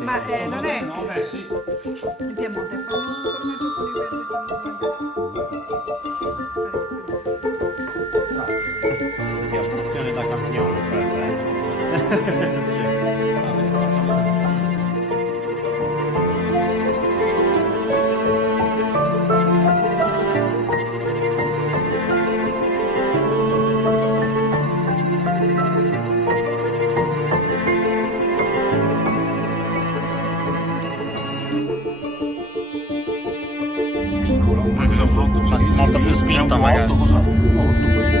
Ma non è... No, beh, sì. In Piemonte fanno un formaggio con i verdi, se non sbaglio. Grazie. Che porzione da campione, sì. Vabbè, facciamo Molto più spinta magari. Molto,